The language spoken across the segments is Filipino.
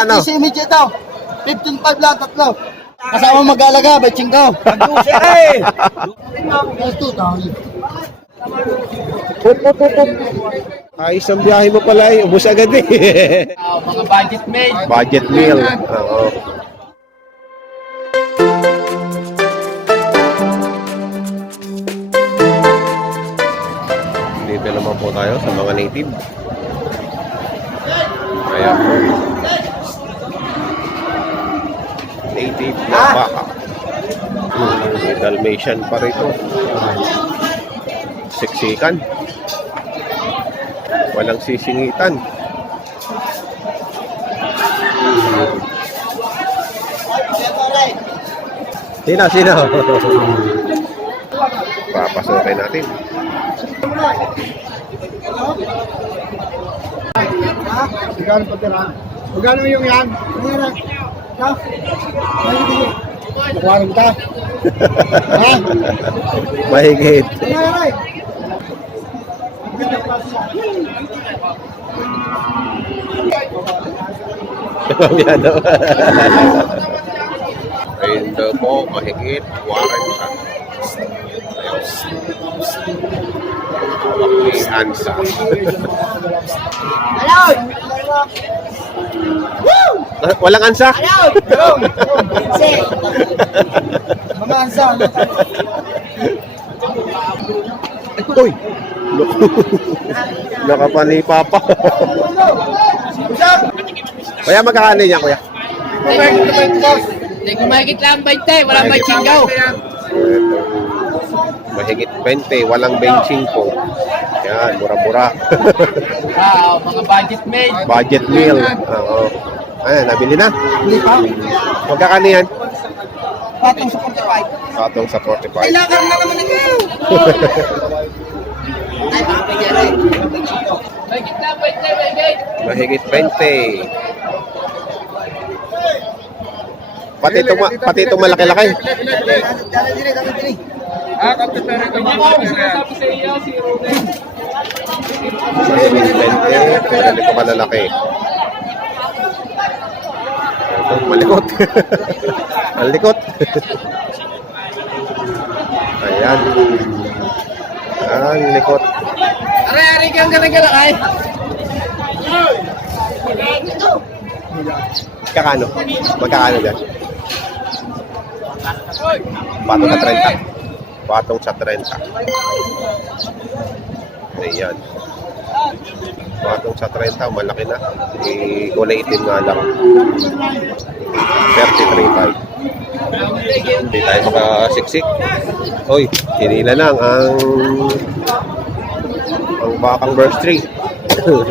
Magkano? Si Image ito. 15.5 lang, tatlo. Kasama mag-alaga, batching ko. Pag-usi eh. Ito, dahil. Ayos ang biyahe mo pala eh. Ubus agad eh. Mga budget made. Budget meal. Oo. Dito naman po tayo sa mga native. Ayan po. Native na baka. May Dalmatian pa rito. Siksikan. Walang sisingitan. Sino? Papasukin natin. Magkano pa tira? Magkano yung yan? Ha? Magkano ta? Ha? Mahigit. Kamyado. Ayun daw po, mahigit 40. Hawak ni Ansa. Hello! Walang Ansa? Hello! Mga ansa. Uy! Nakapanipa pa. Kuya, magkakano yan, kuya? Hindi ko mahigit lang 20, walang may chingaw. Mahigit 20, walang benching po. Yan, mura-mura. Mga budget made. Budget meal. Oo. Ayan, nabili na. Hindi pa. Magkakano yan? Patong sa 45. Patong sa 45. Ay, lakar na naman ikaw. Ay, mga pagyan eh. Mahigit lang 20, mahigit. Mahigit 20. Pati itong malaki-laki. Dali. Mahigit 20. Madali ko malalaki. Ito, malikot. Malikot. Ayan. Ang likot. Ari kang gana-gana ay. Kakano? Magkakano dyan? Patong sa 30. Patong sa 30. Ayan. Patong sa 30, malaki na. Kulay itim nga lang. 33.5. Hindi tayo makasiksik. Hoy, sinila lang ang bakang verse 3. Ito,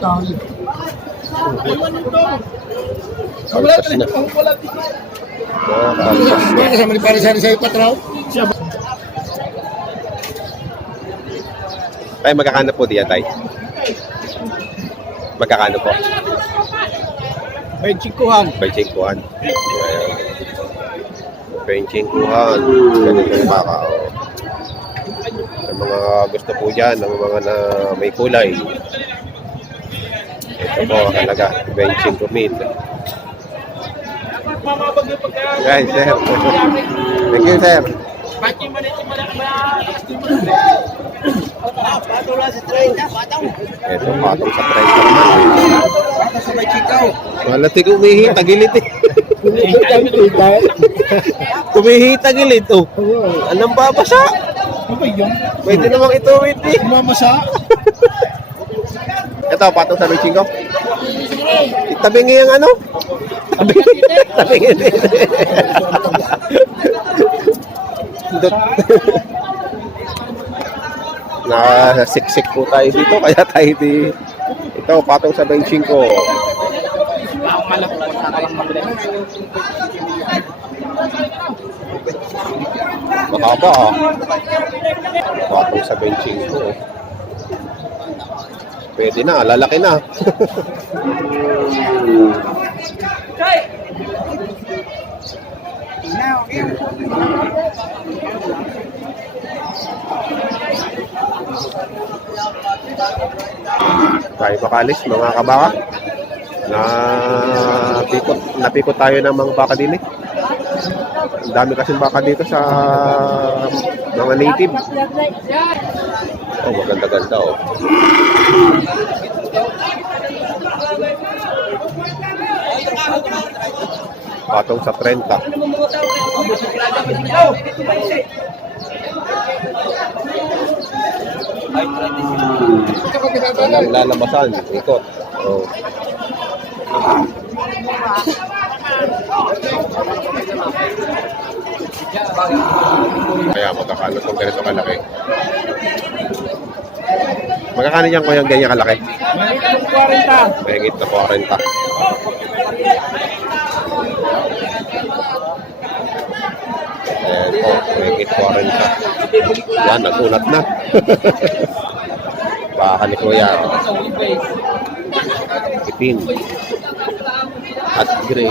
dahil. Kalsas na. Kalsas na. Kasama ni Parisari sa'yo, patraw. Tay, magkakano po diyan, tay? Magkakano po? May chikuhan. Benchingkuhan. Ayan. Benchingkuhan. Ganito yung baka. Oh. Sa mga gusto po dyan, ng mga na may kulay. Ito po, halaga. Benching kumid. Guys, sir. Thank you, sir. Ito, patong sa 30 naman. Sa may chikaw. Malati umihi, tagilid eh. Umihi, tagilid. Oh. Anong babasa? Ano ba yun? Pwede namang ituwid eh. Mamasa? Ito, patong sa reaching ko. Tabingi yung ano? Tabingi din. Nakasiksik po tayo dito, kaya tayo di... Ito, patong sa benching ko. Mahaba ah. Patong sa benching ko. Pwede na, lalaki na. Tayo makalis, mga kabaka. Napikot tayo ng mga baka din eh. Ang dami kasing baka dito sa mga native. Oh, maganda-ganda oh. Patong sa 30. Walang lalabasan, ikot. Oh. Kaya magkakano kung ganito kalaki. Magkakano yan kung yung ganyan kalaki? Mahigit na 40. Ayan po, mahigit 40. Yan, nagulat na. Baka ni Kuya. Itim. At gray.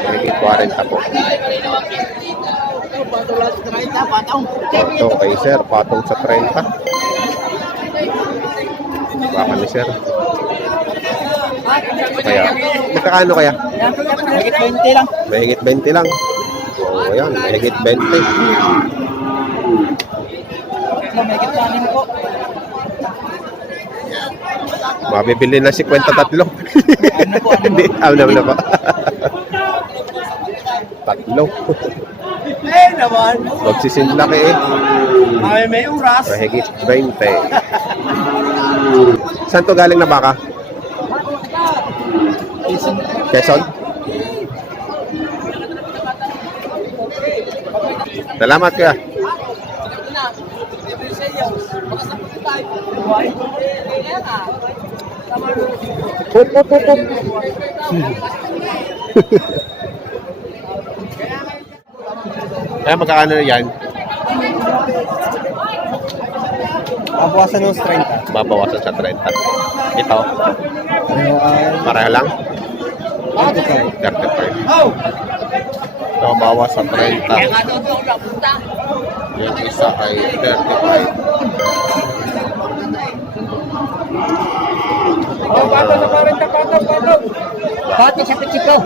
Mahigit 40 po. Ito kay sir, patong sa 30. Baka ni sir. Kaya, magkakano kaya? Mahigit 20 lang. Mahigit 20 lang. Oo, yan. Mahigit 20. Mahigit 20 po. Mabibili na 53. Hindi, na pa. Tatlo. Eh naman. Magsisinlaki eh. Ay, may oras. Mahigit 20. Saan to galing na baka? Quezon? Salamat kuya. Hop, hop, hop, hop. Kaya magkakano yan? Babawasan ng 30. Babawasan sa 30. Ito, pareha lang? 35. Ito, bawas sa 30. Yung isa ay 35. Pati sa pichiko.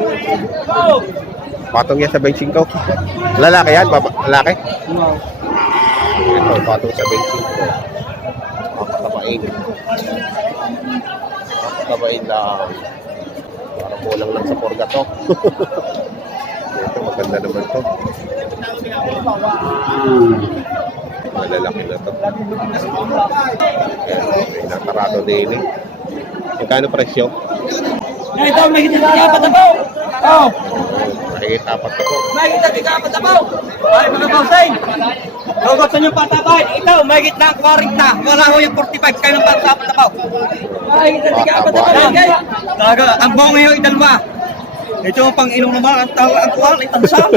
Patong yan sa 25. Lalaki yan? Lalaki? No. Ito, patong sa 25. Makatabain. Makatabain lang. Para kulang lang sa porga to. Ito, maganda naman to. Malalaki na to. Ayan, nakarado din eh. Magkano presyo? Ito, may kita patabaw. Oh. Makikita pa to. May kita patabaw. Ay, mga bossing. Hugot sa inyong patabay. Ito, may kita 40. Wala ko yung 45. Kayo ng patabaw. Ay, kita patabaw. Taga, ang buong ngayon idalwa. Ito ang pang-inom naman. Ang tawag ang kuwal. Itansang.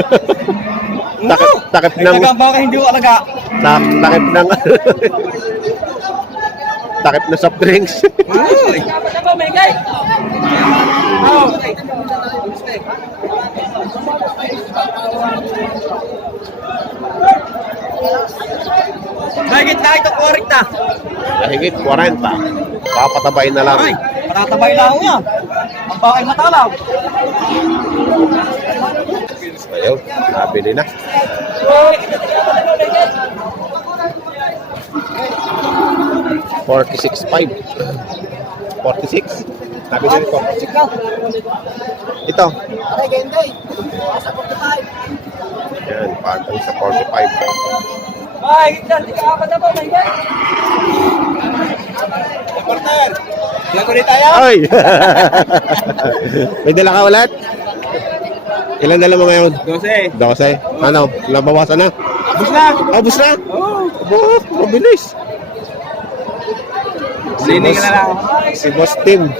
Takip ng... Nagagawa ka hindi ko alaga. Takip ng... Takip na soft drinks. Uy! Patabaw, may gay. Oh. Mahigit na ito 40. Mahigit 40. Papatabayin na lang. Ay, patatabay lang ako yan. Ang bakay matalaw. Ayun, nabili na. $46,500. 46? Nabili rin 46. Ito. Yan, patong sa 45. Ay, hindi ka patabaw, may gay. Partner, diyan ulit tayo. Ay! May dala ka ulit? Ilan dala mo ngayon? 12. 12. Ano? Nabawasan na? Bus na. Ah, bus na? Oh. Oh, mabilis. Lining na lang. Si Boss Tim.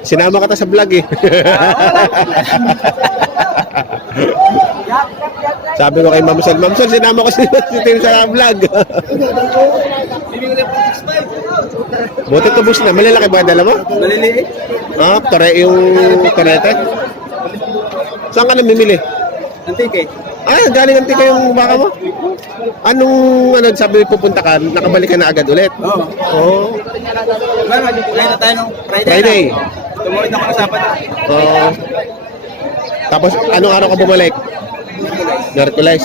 Sinama ka ta sa vlog eh. Sabi ko kay Ma'am Sol, sinama ko si Tim sa vlog. Buti to bus na. Malalaki ba dala mo? Maliliit. Ah, yung torete. Saan ka namimili? Antique eh. Galing Antique yung baka mo? Anong sabi pupunta ka, nakabalik ka na agad ulit? Oo. Oo. Ngayon na tayo nung Friday. Tumulit ako na Sabado. Oo. Tapos, anong araw ka bumalik? Merkules.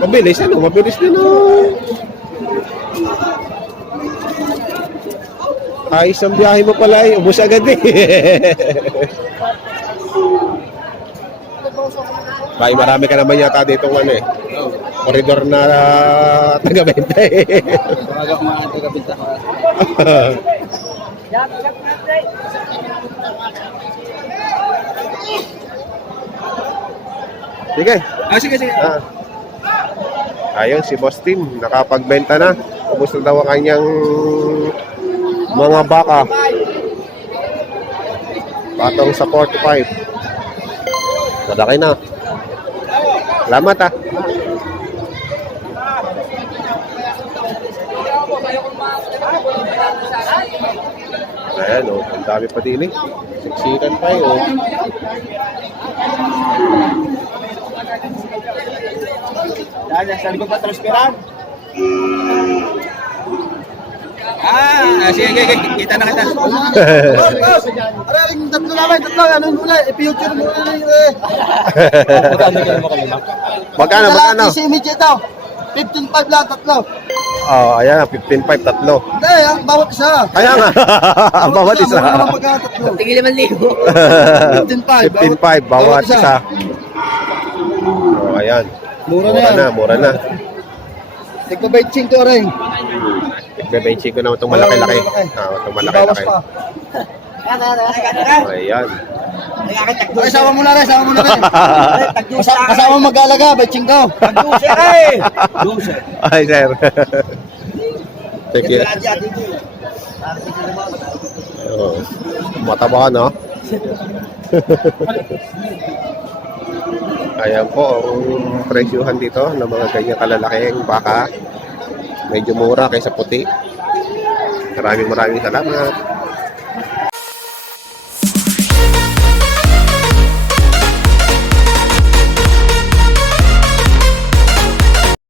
Mabilis, mabilis din, Ayos ang biyahe mo pala, ubus agad eh. Bay, marami ka naman yata dito koridor na taga-benta eh. Talaga ako mga taga-binta ko. Sige. Sige. Ayun, si Boss Tim, nakapagbenta na. Ubus na daw ang kanyang mga baka. Patong sa 45. Malaki na. Salamat Ayan ang dami pa din eh. Siksikan pa Sa likod pa transpiran. Sige. Kita na kita. Boss! Aray, tatlo naman, tatlo. Anong gulay? I-future mo na eh. Magkano? Si Mitch ito. 15.5 lang, tatlo. Ayan, 15.5 tatlo. Hindi, ang bawat isa. Kaya nga, ang bawat isa. Tingin 5,000. 15.5 bawat isa. Ayan. Mura na. Tigpa 25 rin. Tigbe-benching ko naman itong malaki-laki. Itong malaki-laki. Ayan. Kasama mo na rin. Kasama mo mag-alaga, 25. Ay, sir. Thank you. Mataba, no? Ayan po ang presyuhan dito ng mga ganyan kalalaking baka. Medyo mura kaysa puti. Maraming salamat.